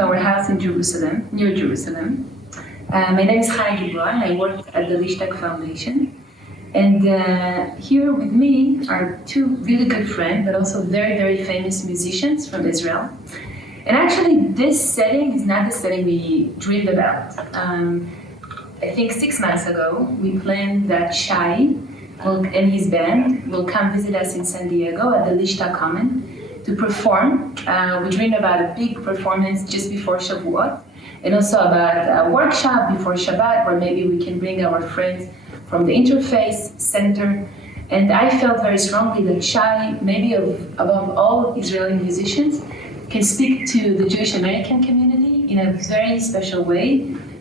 to our house in Jerusalem, near Jerusalem. My name is Shai Tsabari. I work at the Lishtag Foundation. And here with me are two really good friends, but also very, very famous musicians from Israel. And actually, this setting is not the setting we dreamed about. I think 6 months ago, we planned that Shai and his band will come visit us in San Diego at the Lishtag Common to perform. We dreamed about a big performance just before Shavuot, and also about a workshop before Shabbat, where maybe we can bring our friends from the Interfaith Center. And I felt very strongly that Shai, maybe above all Israeli musicians, can speak to the Jewish American community in a very special way,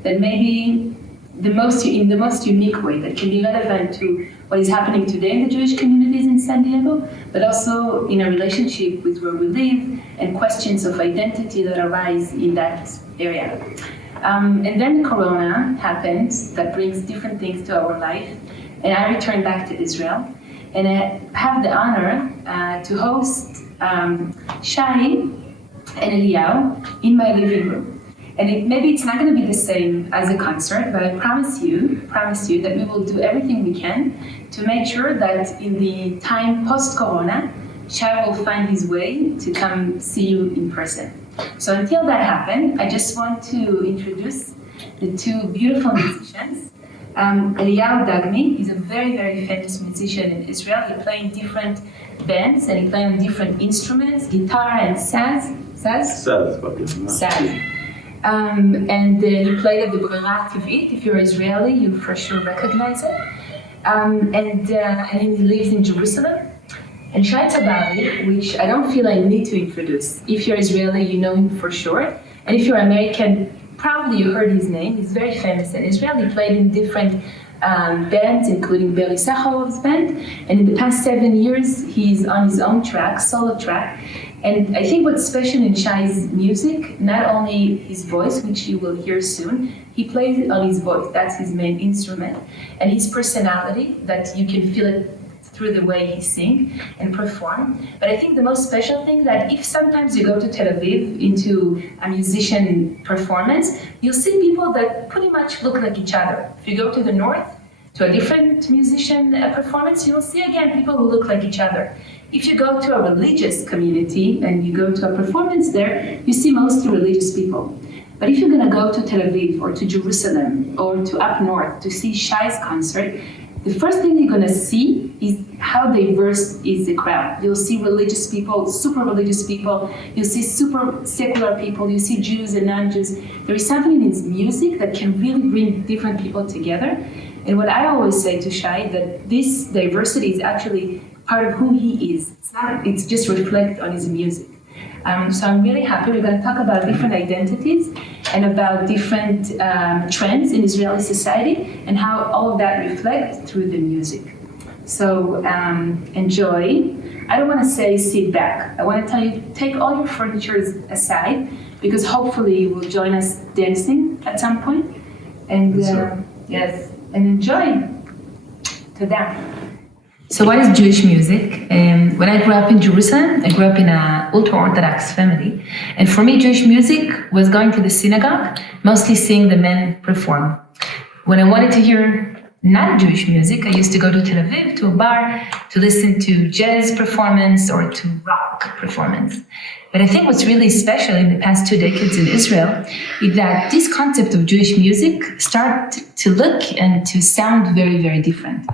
that maybe in the most unique way that can be relevant to what is happening today in the Jewish communities in San Diego, but also in a relationship with where we live and questions of identity that arise in that area. And then Corona happened, that brings different things to our life, and I returned back to Israel. And I have the honor to host Shai and Eliyahu in my living room. And maybe it's not going to be the same as a concert, but I promise you that we will do everything we can to make sure that in the time post-Corona, Shai will find his way to come see you in person. So until that happens, I just want to introduce the two beautiful musicians. Eliyahu Dagmi is a very, very famous musician in Israel. He plays in different bands and he plays on different instruments, guitar and saz. And he played at the Brera TV. If you're Israeli, you for sure recognize it. And he lives in Jerusalem. And Shai Tsabari, which I don't feel I need to introduce. If you're Israeli, you know him for sure. And if you're American, probably you heard his name. He's very famous in Israel. He played in different bands, including Beri Sacharov's band. And in the past 7 years, he's on his own track, solo track. And I think what's special in Shai's music, not only his voice, which you will hear soon, he plays on his voice, that's his main instrument, and his personality, that you can feel it through the way he sings and perform. But I think the most special thing that if sometimes you go to Tel Aviv into a musician performance, you'll see people that pretty much look like each other. If you go to the north, to a different musician performance, you will see again people who look like each other. If you go to a religious community and you go to a performance there, you see mostly religious people. But if you're going to go to Tel Aviv or to Jerusalem or to up north to see Shai's concert, the first thing you're going to see is how diverse is the crowd. You'll see religious people, super religious people. You'll see super secular people. You see Jews and non-Jews. There is something in his music that can really bring different people together. And what I always say to Shai, that this diversity is actually part of who he is. It's just reflect on his music. So I'm really happy. We're going to talk about different identities and about different trends in Israeli society and how all of that reflects through the music. So enjoy. I don't want to say sit back. I want to tell you, take all your furniture aside, because hopefully you will join us dancing at some point. And yes, and enjoy. Toda. So what is Jewish music? When I grew up in Jerusalem, I grew up in an ultra-Orthodox family. And for me, Jewish music was going to the synagogue, mostly seeing the men perform. When I wanted to hear not Jewish music, I used to go to Tel Aviv, to a bar, to listen to jazz performance or to rock performance. But I think what's really special in the past 2 decades in Israel is that this concept of Jewish music started to look and to sound very, very different.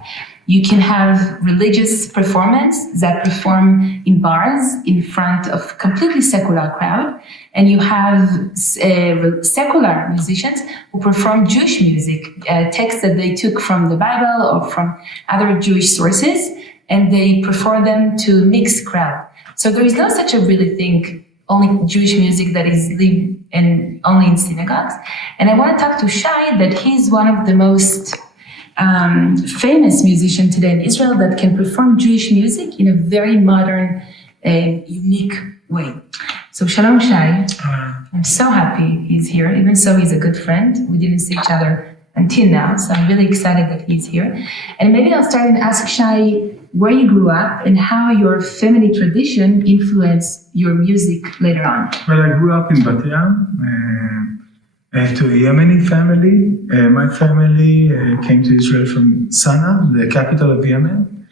You can have religious performance that perform in bars in front of completely secular crowd, and you have secular musicians who perform Jewish music, texts that they took from the Bible or from other Jewish sources, and they perform them to mixed crowd. So there is no such a really thing, only Jewish music that is lived and only in synagogues. And I want to talk to Shai that he's one of the most famous musician today in Israel that can perform Jewish music in a very modern, unique way. So Shalom Shai, I'm so happy he's here, even though he's a good friend. We didn't see each other until now. So I'm really excited that he's here. And maybe I'll start and ask Shai where you grew up and how your family tradition influenced your music later on. Well, I grew up in Bat Yam, to a Yemeni family. My family came to Israel from Sana'a, the capital of Yemen.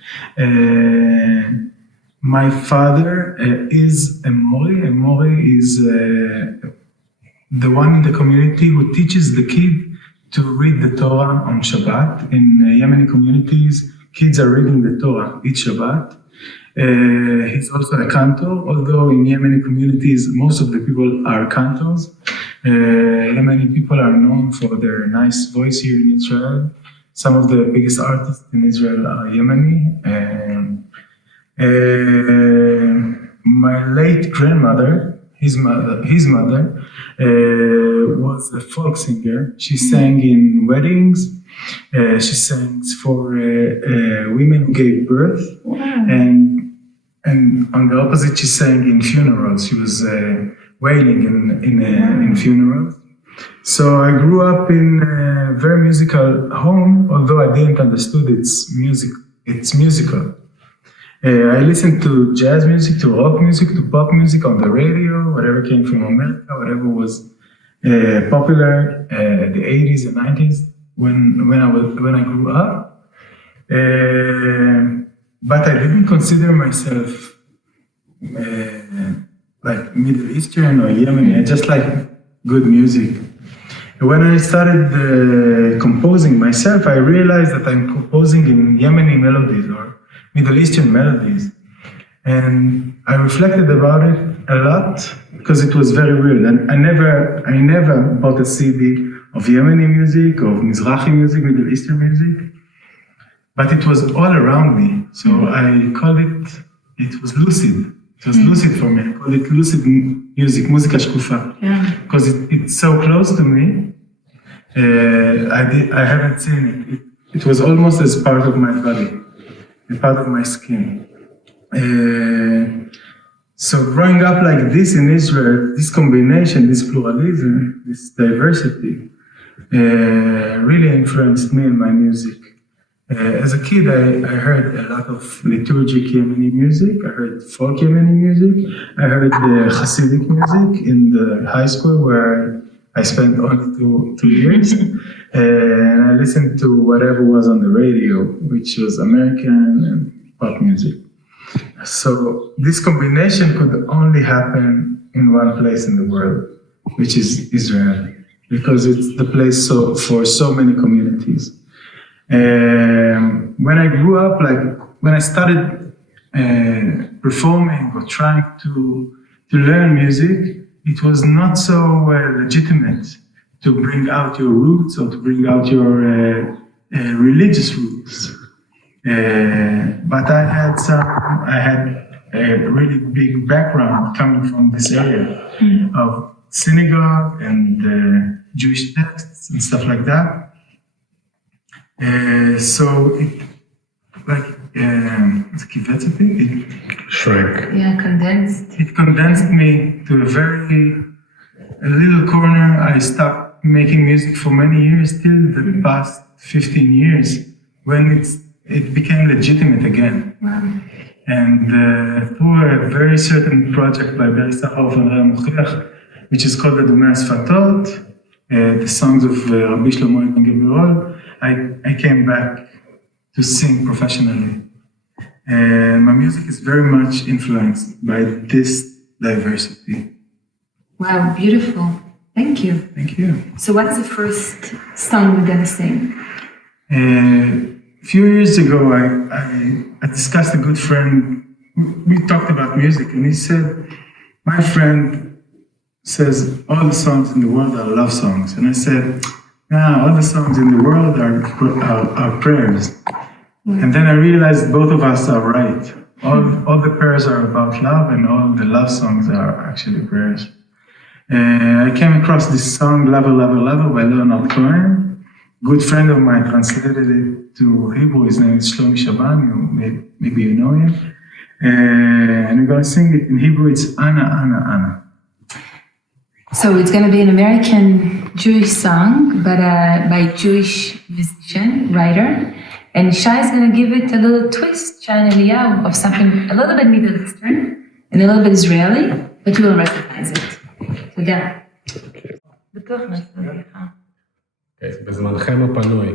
My father is a Mori. A Mori is the one in the community who teaches the kid to read the Torah on Shabbat. In Yemeni communities, kids are reading the Torah each Shabbat. He's also a cantor, although in Yemeni communities, most of the people are cantors. Yemeni people are known for their nice voice here in Israel. Some of the biggest artists in Israel are Yemeni. My late grandmother, his mother, was a folk singer. She sang in weddings. She sang for women who gave birth, and on the opposite, she sang in funerals. She was wailing in funerals. So I grew up in a very musical home, although I didn't understand its musical. I listened to jazz music, to rock music, to pop music on the radio, whatever came from America, whatever was popular the 80s and 90s when I grew up. But I didn't consider myself like Middle Eastern or Yemeni. I just like good music. When I started composing myself, I realized that I'm composing in Yemeni melodies or Middle Eastern melodies. And I reflected about it a lot because it was very weird. And I never bought a CD of Yemeni music, of Mizrahi music, Middle Eastern music. But it was all around me. So I called it was lucid. It was lucid for me. I called it lucid music, muzika shkufa. Because it's so close to me. I haven't seen it. It was almost as part of my body, a part of my skin. So growing up like this in Israel, this combination, this pluralism, this diversity, really influenced me in my music. As a kid, I heard a lot of liturgic Yemeni music. I heard folk Yemeni music. I heard Hasidic music in the high school where I spent only two years. And I listened to whatever was on the radio, which was American and pop music. So this combination could only happen in one place in the world, which is Israel, because it's the place for so many communities. When I grew up, when I started performing or trying to learn music, it was not so legitimate to bring out your roots or to bring out your religious roots. But I had a really big background coming from this area of synagogue and Jewish texts and stuff like that. So it shrank. Yeah, condensed. It condensed me to a little corner. I stopped making music for many years, till the past 15 years, when it became legitimate again. Wow. And through a very certain project by Hoffman, which is called Adumei Asfatot, the songs of Rabbi Shlomo Ibn Gebirol, I came back to sing professionally. And my music is very much influenced by this diversity. Wow, beautiful. Thank you. Thank you. So what's the first song we're gonna sing? A few years ago, I discussed a good friend. We talked about music, and he said, my friend says all the songs in the world are love songs. And I said, all the songs in the world are prayers. And then I realized both of us are right. All the prayers are about love, and all the love songs are actually prayers. I came across this song, Lover, Lover, Lover, by Leonard Cohen. Good friend of mine translated it to Hebrew. His name is Shlomi Shaban. Maybe you know him. And we're going to sing it in Hebrew. It's Ana, Ana, Ana. So it's going to be an American Jewish song, but by Jewish musician, writer. And Shai is going to give it a little twist, Shai and Eliyahu, of something a little bit Middle Eastern and a little bit Israeli, but you will recognize it. תודה. בטוח נעשה לך. בזמנכם הפנוי.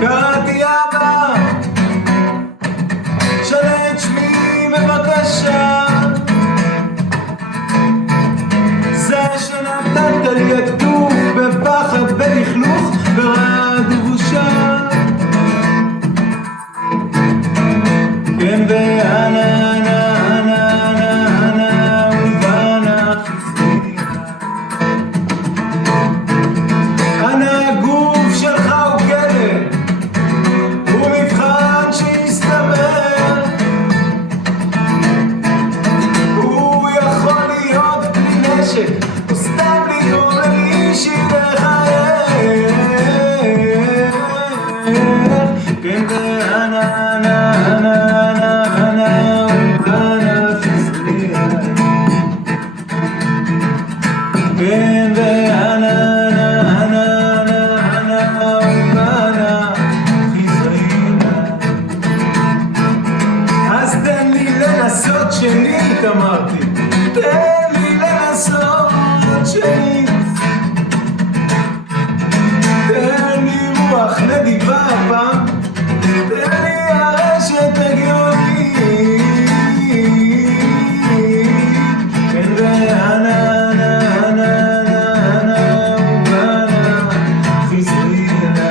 קראתי אבא, שנה את שמי בבקשה, זה שנתת לי הכתוב בפחד, בלכלוך, ברעד ובושה. כן ואנה, אנה, אנה, אנה, אנה, ובנה חיסוניה. אנה הגוף שלך הוא כלב, הוא מבחן שהסתבר. הוא יכול להיות בלי נשק, או סתם לגרום למישהי לחייך. כן ואנה, אנה, אנה, אנה, אנה, ובנה חיסוניה. כן ואנה, אנה, אנה, אנה, אנה, ובנה חיסוניה. אז תן לי לנסות שנית, אמרתי, תן לי לנסות שנית. תן לי רוח נדיבה הפעם, תן לי הרשת הגיונית. כן ואנה, אנה, אנה, אנה, אנה, ובנה חיסוניה.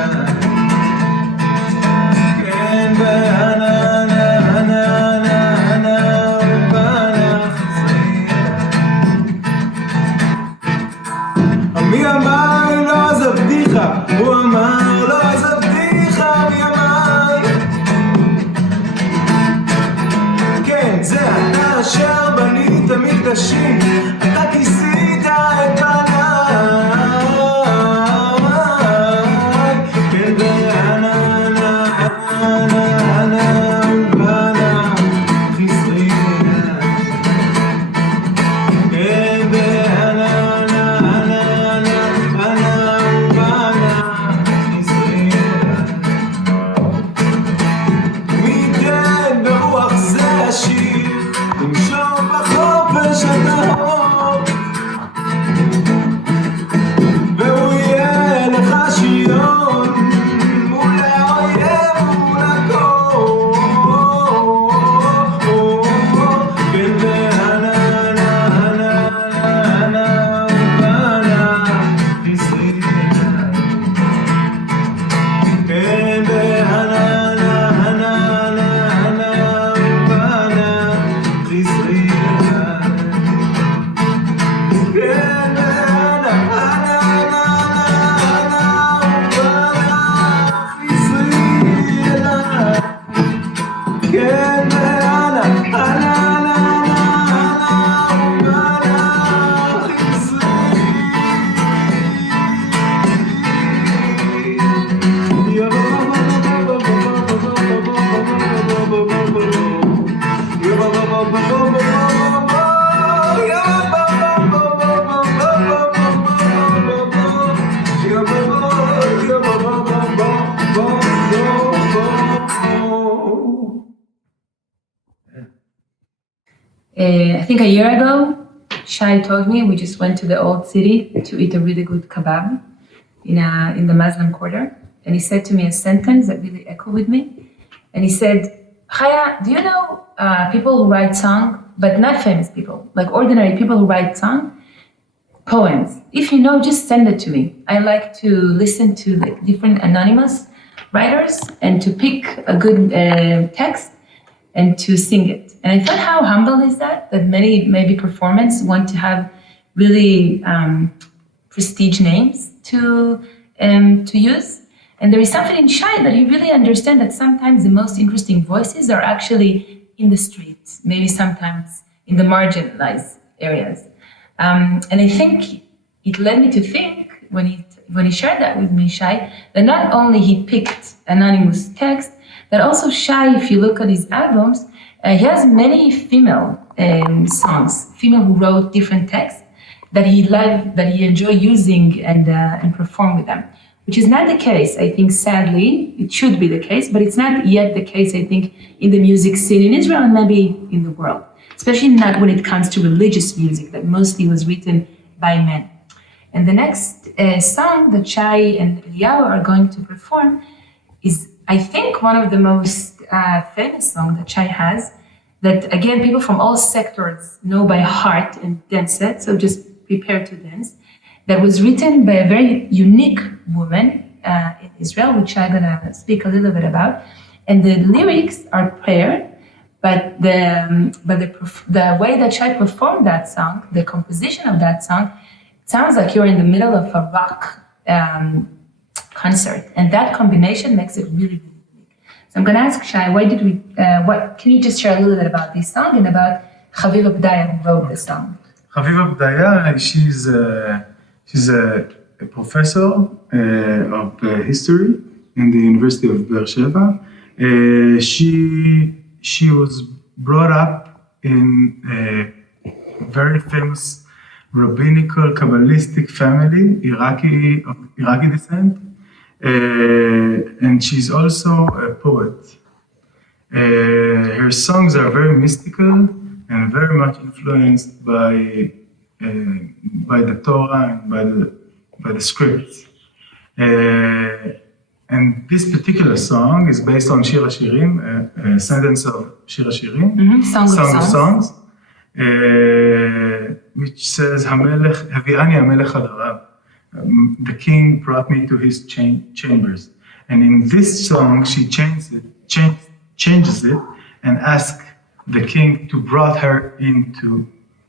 כן ואנה, אנה, אנה, אנה, אנה, ובנה חיסוניה. מי אמר לא עזבתיך? הוא אמר לא עזבתיך, מי אמר? כן, זה אתה אשר בנית מקדשים, אתה כיסית את בניי. כן ואנה, אנה, אנה, אנה, ובנה חיסוניה. כן ואנה, אנה, אנה, אנה, אנה, ובנה חיסוניה. מי ייתן ברוח זה השיר, למשוך בחופש הטהור, והוא יהיה לך שריון מול האויב ומול הקור. כן ואנה, אנה, אנה, אנה, אנה, ובנה חיסוניה. כן ואנה, אנה, אנה, אנה, אנה, ובנה חיסוניה. כן ואנה, אנה, אנה, אנה, ובנה חיסוניה. כן ואנה, אנה, אנה, אנה, ובנה I think a year ago, Shai told me we just went to the old city to eat a really good kebab in the Muslim quarter. And he said to me a sentence that really echoed with me. And he said, Chaya, do you know people who write song, but not famous people, like ordinary people who write song, poems? If you know, just send it to me. I like to listen to like different anonymous writers and to pick a good text and to sing it. And I thought, how humble is that many maybe performers want to have really prestige names to use. And there is something in Shai that you really understand that sometimes the most interesting voices are actually in the streets, maybe sometimes in the marginalized areas. And I think it led me to think, when when he shared that with me, Shai, that not only he picked anonymous text, that also Shai, if you look at his albums, he has many female songs, female who wrote different texts that he loved, that he enjoyed using and perform with them, which is not the case. I think, sadly, it should be the case, but it's not yet the case, I think, in the music scene in Israel and maybe in the world, especially not when it comes to religious music that mostly was written by men. And the next song that Shai and Eliyahu are going to perform is, I think, one of the most famous songs that Shai has, that again, people from all sectors know by heart and dance it, so just prepare to dance, that was written by a very unique woman in Israel, which I'm gonna speak a little bit about. And the lyrics are prayer, but the way that Shai performed that song, the composition of that song, it sounds like you're in the middle of a rock concert, and that combination makes it really, really unique. So I'm gonna ask Shai, can you just share a little bit about this song and about Haviva B'daya, who wrote the song? Haviva B'daya, she's a professor of history in the University of Be'er Sheva. She was brought up in a very famous rabbinical Kabbalistic family, of Iraqi descent, and she's also a poet. Her songs are very mystical and very much influenced by the Torah and by the scripts. And this particular song is based on Shir HaShirim, a sentence of Shir HaShirim, Song of Songs, which says, Havi'ani HaMelech Hadarav, the king brought me to his chambers. And in this song, she changes it and asks the king to brought her into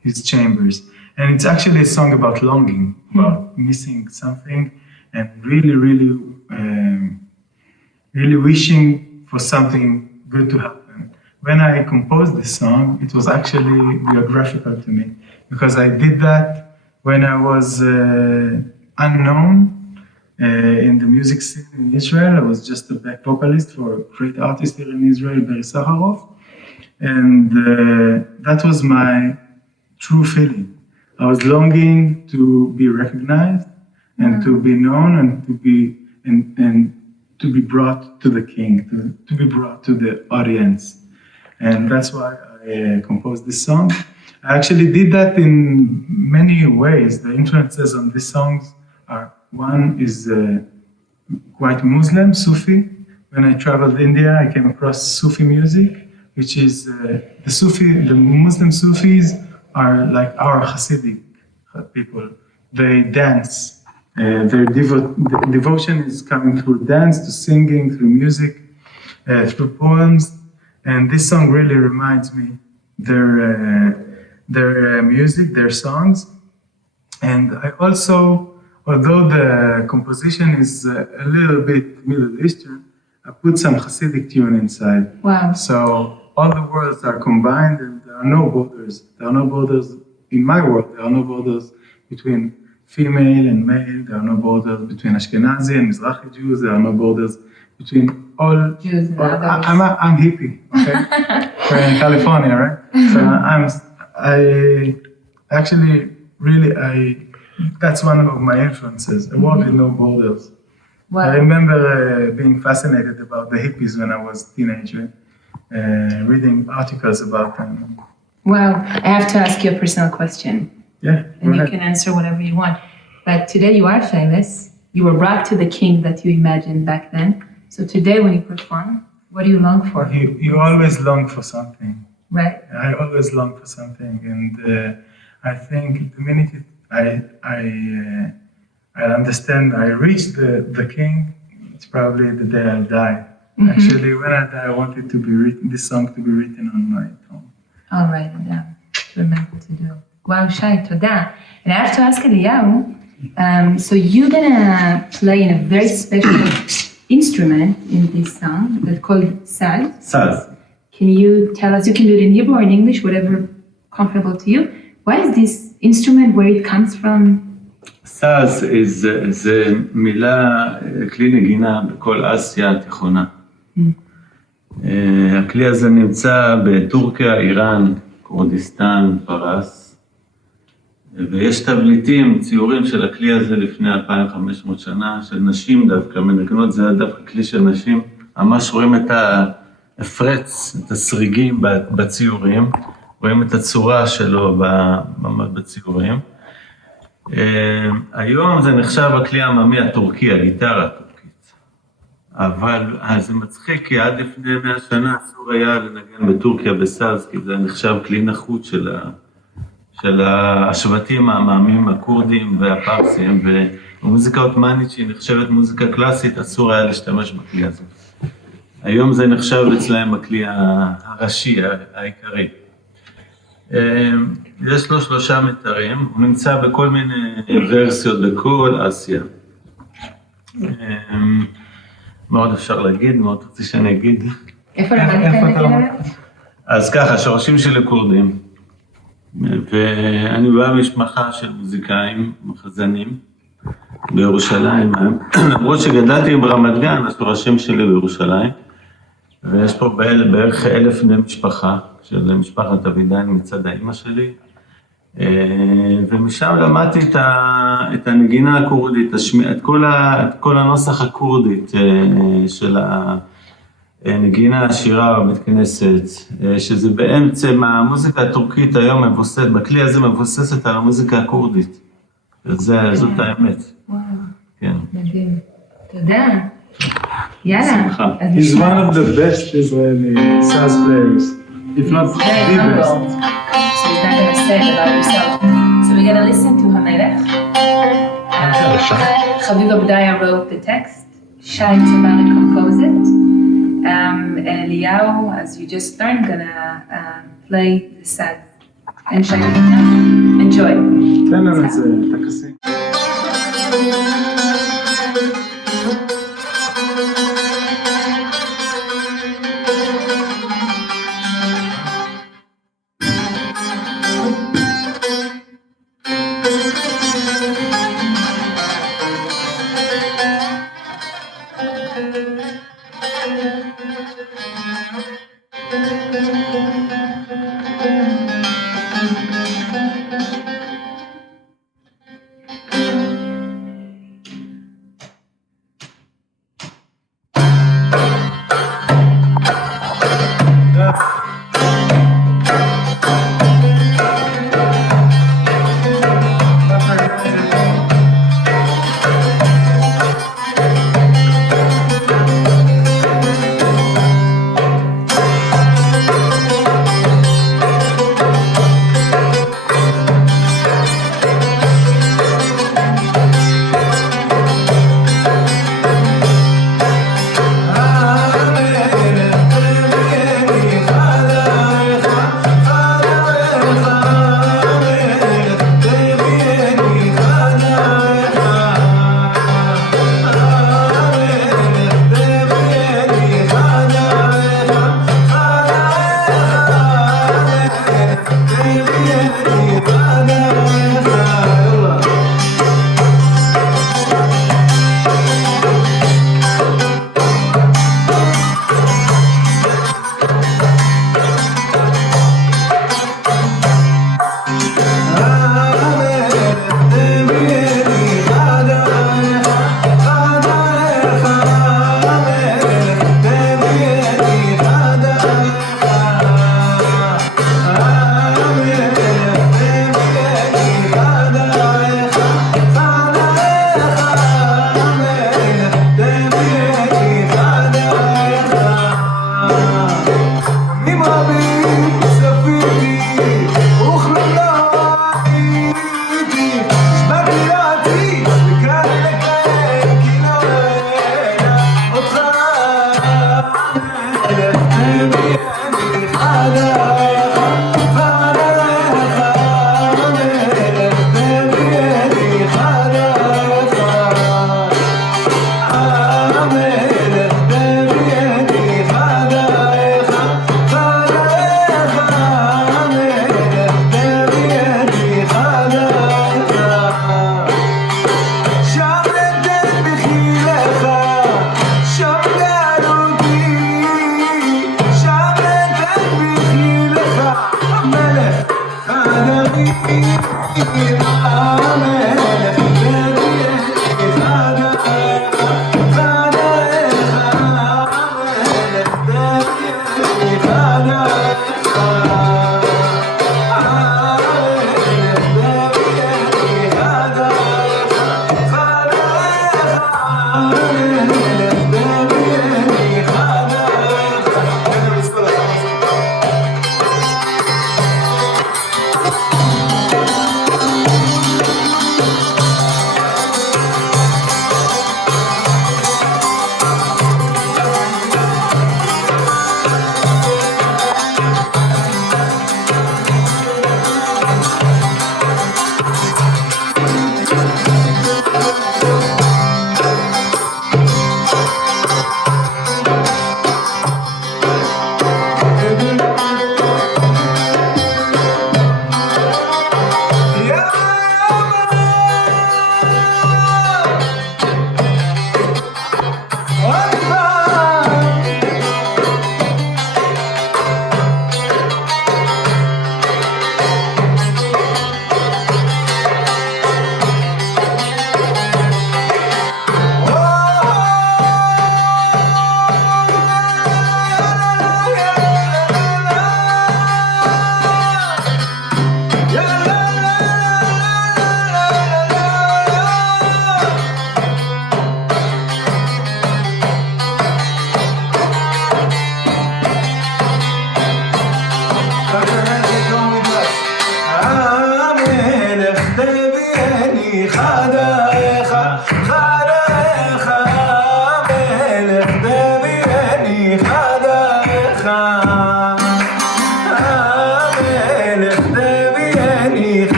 his chambers. And it's actually a song about longing, about missing something, and really, really, really wishing for something good to happen. When I composed this song, it was actually biographical to me, because I did that when I was unknown in the music scene in Israel. I was just a back vocalist for a great artist here in Israel, Beri Saharov. And that was my true feeling. I was longing to be recognized and to be known and to be brought to the king, to be brought to the audience. And that's why I composed this song. I actually did that in many ways. The influences on these songs are, one is quite Muslim, Sufi. When I traveled India, I came across Sufi music, which is the Muslim Sufis are like our Hasidic people. They dance. Their devotion is coming through dance, to singing, through music, through poems. And this song really reminds me their music, their songs. And I also, although the composition is a little bit Middle Eastern, I put some Hasidic tune inside. Wow. So all the worlds are combined, and there are no borders. There are no borders in my world. There are no borders between female and male. There are no borders between Ashkenazi and Mizrahi Jews. There are no borders between all Jews and others. I'm hippie, okay? We're in California, right? So I actually really, that's one of my influences, a world with no borders. Wow. I remember being fascinated about the hippies when I was a teenager, reading articles about them. Wow, I have to ask you a personal question. Yeah, and you can answer whatever you want. But today you are famous. You were brought to the king that you imagined back then. So today when you perform, what do you long for? You always long for something. Right. I always long for something, and I think the minute I understand I reach the king, it's probably the day I'll die. Mm-hmm. Actually, when I die, I want it to be written, this song to be written on my tomb. All right, to remember to do. Wow, Shai, toda. And I have to ask Eliyahu, so you're gonna play in a very special instrument in this song that's called saz. Saz. Can you tell us, you can do it in Hebrew or in English, whatever comfortable to you. What is this instrument, where it comes from? סאז זה מילה, כלי נגינה בכל אסיה התיכונה. הכלי הזה נמצא בטורקיה, איראן, כורדיסטן, פרס, ויש תבליטים, ציורים של הכלי הזה לפני 2500 שנה, של נשים דווקא, מנגנות זה דווקא כלי של נשים, ממש רואים את הפרץ, את הסריגים בציורים, רואים את הצורה שלו ממש בציורים. היום זה נחשב הכלי העממי הטורקי, הגיטרה הטורקית. אבל זה מצחיק, כי עד לפני 100 שנה אסור היה לנגן בטורקיה בסאז, כי זה נחשב כלי נחות של השבטים העממים, הכורדים והפרסים, ומוזיקה עות'מאנית שהיא נחשבת מוזיקה קלאסית, אסור היה להשתמש בכלי הזה. היום זה נחשב אצלהם הכלי הראשי, העיקרי. יש לו 3 מיתרים, הוא נמצא בכל מיני ורסיות בכל אסיה. מה עוד אפשר להגיד? מה עוד רוצה שאני אגיד? איפה למדת לנגן? אז ככה, השורשים שלי כורדים, ואני בא משפחה של מוזיקאים, מחזנים, בירושלים, למרות שגדלתי ברמת גן, השורשים שלי בירושלים, ויש פה בערך 1,000 בני משפחה, של משפחת אבידן מצד האמא שלי, ומשם למדתי את הנגינה הכורדית, את כל הנוסח הכורדית של הנגינה השירה בבית כנסת, שזה בעצם המוזיקה הטורקית היום מבוססת, בכלי הזה מבוססת על המוזיקה הכורדית. זאת האמת. וואו, כן. מדהים. תודה. יאללה. He's one of the best Israeli saz players, if not the Very best. humble. So he's not going to say it about himself. So we're going to listen to Hamelech. Chaviv Abdaya wrote the text. Shai Tsabari composed it. And Eliyahu, as you just learned, going to play the saz. And Shai, enjoy. תן לנו את זה, את הכסים.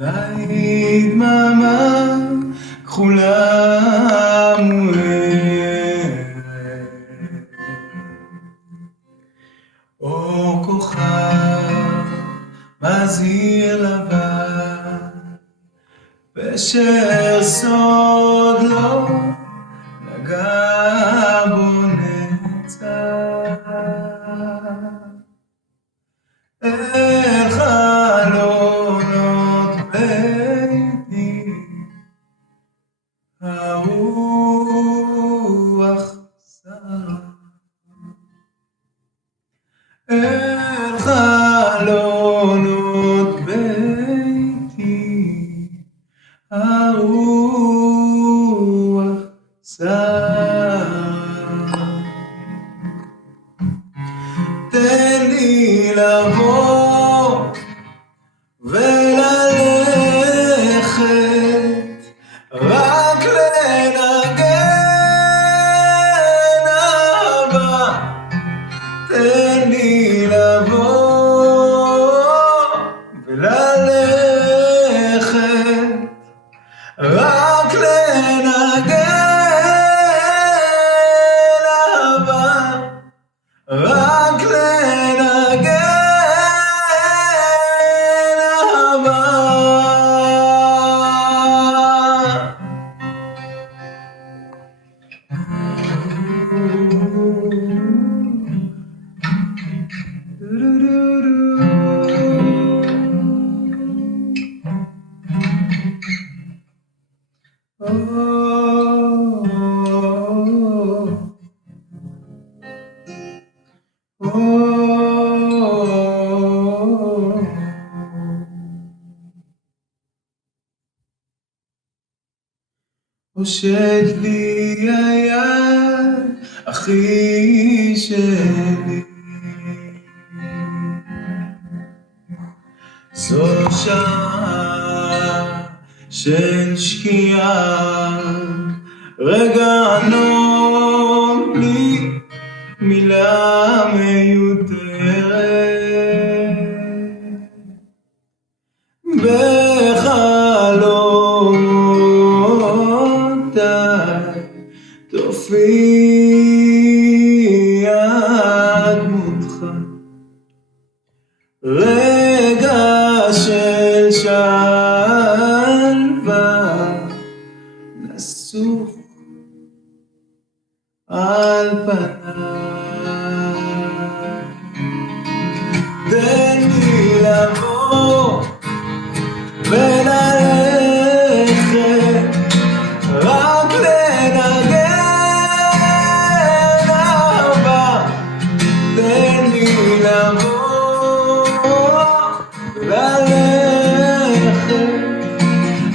מעלי דממה כחולה מוארת, אור כוכב מזהיר לבן, פשר סוד לא נגע בו נצח, אל חלונות ביתי הרוח שרה, אל חלונות ביתי הרוח שרה. תן לי לבוא וללכת, רק לנגן אהבה. תן לי לבוא וללכת, רק לנגן אהבה, רק לנגן אהבה. הושט לי היד, אחי שלי, זו שעה של שקיעה, רגע נום לי מילה מיותרת בחלומותיי תופיע דמותך, רגע של שלווה נסוך על פניי, תן לי לבוא וללכת, רק לנגן אהבה, תן לי לבוא וללכת,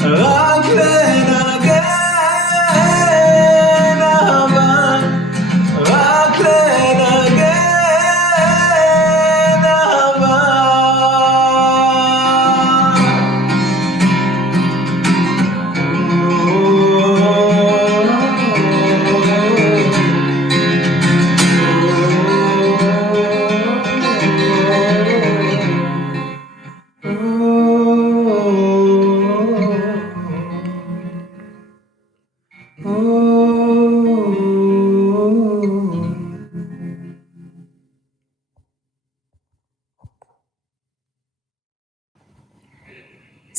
רק לנגן אהבה, רק לנגן אהבה.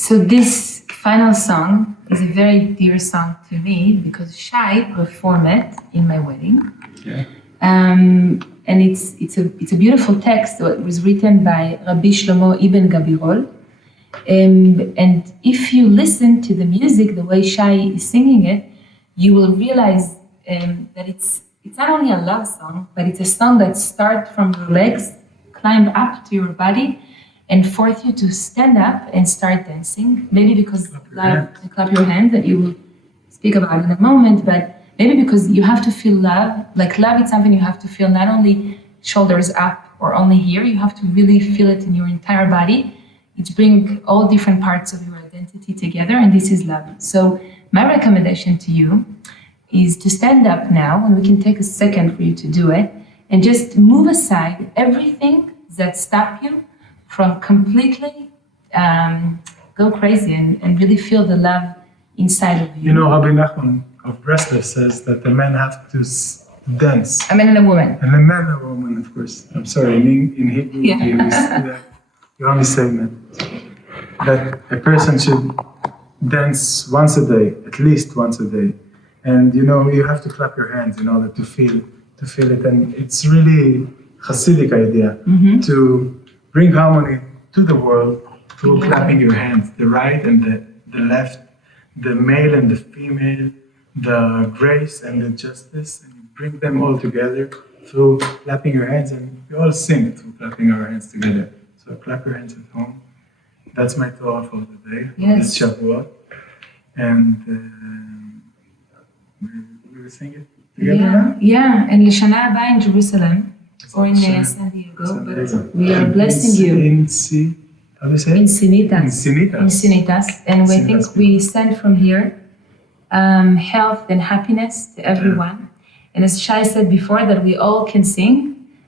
So this final song is a very dear song to me because Shai performed it in my wedding. Yeah. And it's a beautiful text that was written by Rabbi Shlomo Ibn Gabirol. And if you listen to the music, the way Shai is singing it, you will realize that it's not only a love song, but it's a song that starts from your legs, climb up to your body, and force you to stand up and start dancing. Maybe because clap your hands that you will speak about in a moment, but maybe because you have to feel love. Like love is something you have to feel not only shoulders up or only here, you have to really feel it in your entire body. It brings all different parts of your identity together, and this is love. So my recommendation to you is to stand up now, and we can take a second for you to do it, and just move aside everything that stops you from completely go crazy and really feel the love inside of you. You know, Rabbi Nachman of Breslov says that the men have to dance. A man and a woman. And a man and a woman, of course. I'm sorry, in Hebrew, you only say men. That a person should dance once a day, at least once a day. And you know, you have to clap your hands in order to feel it. And it's really Hasidic idea to bring harmony to the world through clapping your hands, the right and the left, the male and the female, the grace and the justice, and you bring them all together through clapping your hands, and we all sing through clapping our hands together. So clap your hands at home. That's my Torah for the day. Yes. It's Shavuot. And we will sing it together now? Yeah, and Lishana Abba in Jerusalem, or in San Diego, but we are blessing you. How do you say? In Sinitas. In Sinitas. In Sinitas. And we think we send from here health and happiness to everyone. And as Shai said before, that we all can sing.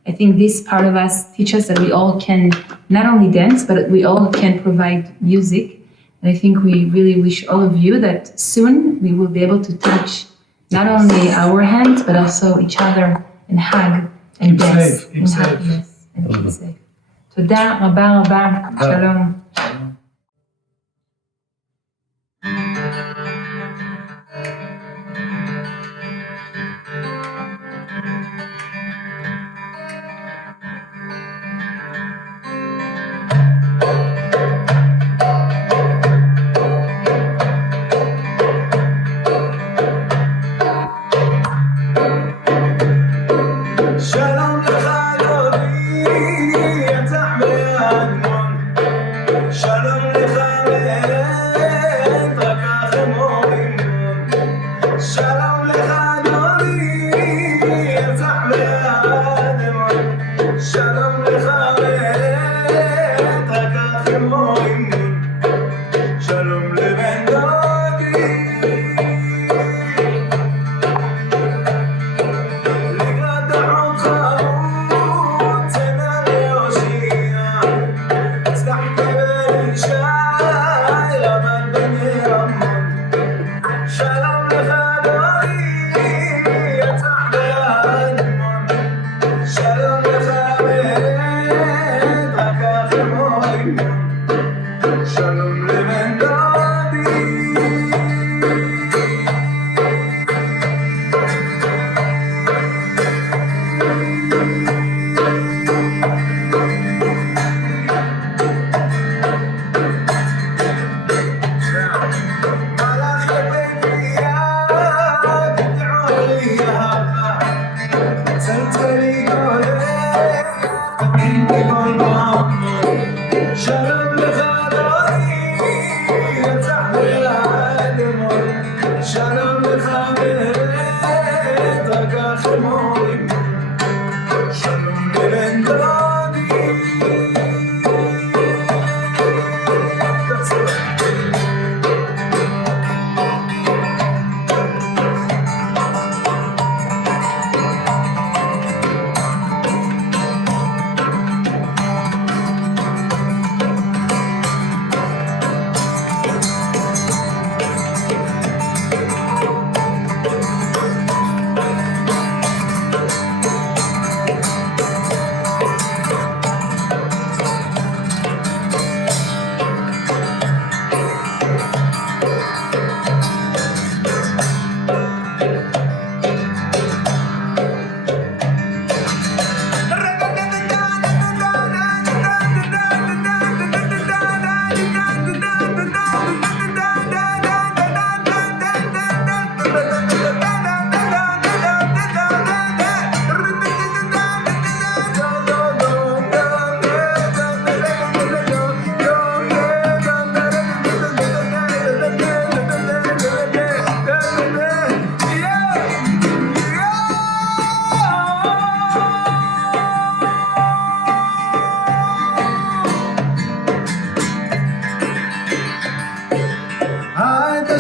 I think this part of us teaches that we all can not only dance, but we all can provide music. And I think we really wish all of you that soon we will be able to touch not only our hands, but also each other and hug and dance in happiness and keep safe. תודה רבה רבה, שלום. שלום לך דודי, יצח מהאדמון,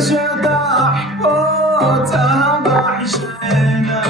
شطح فوت أبح شينا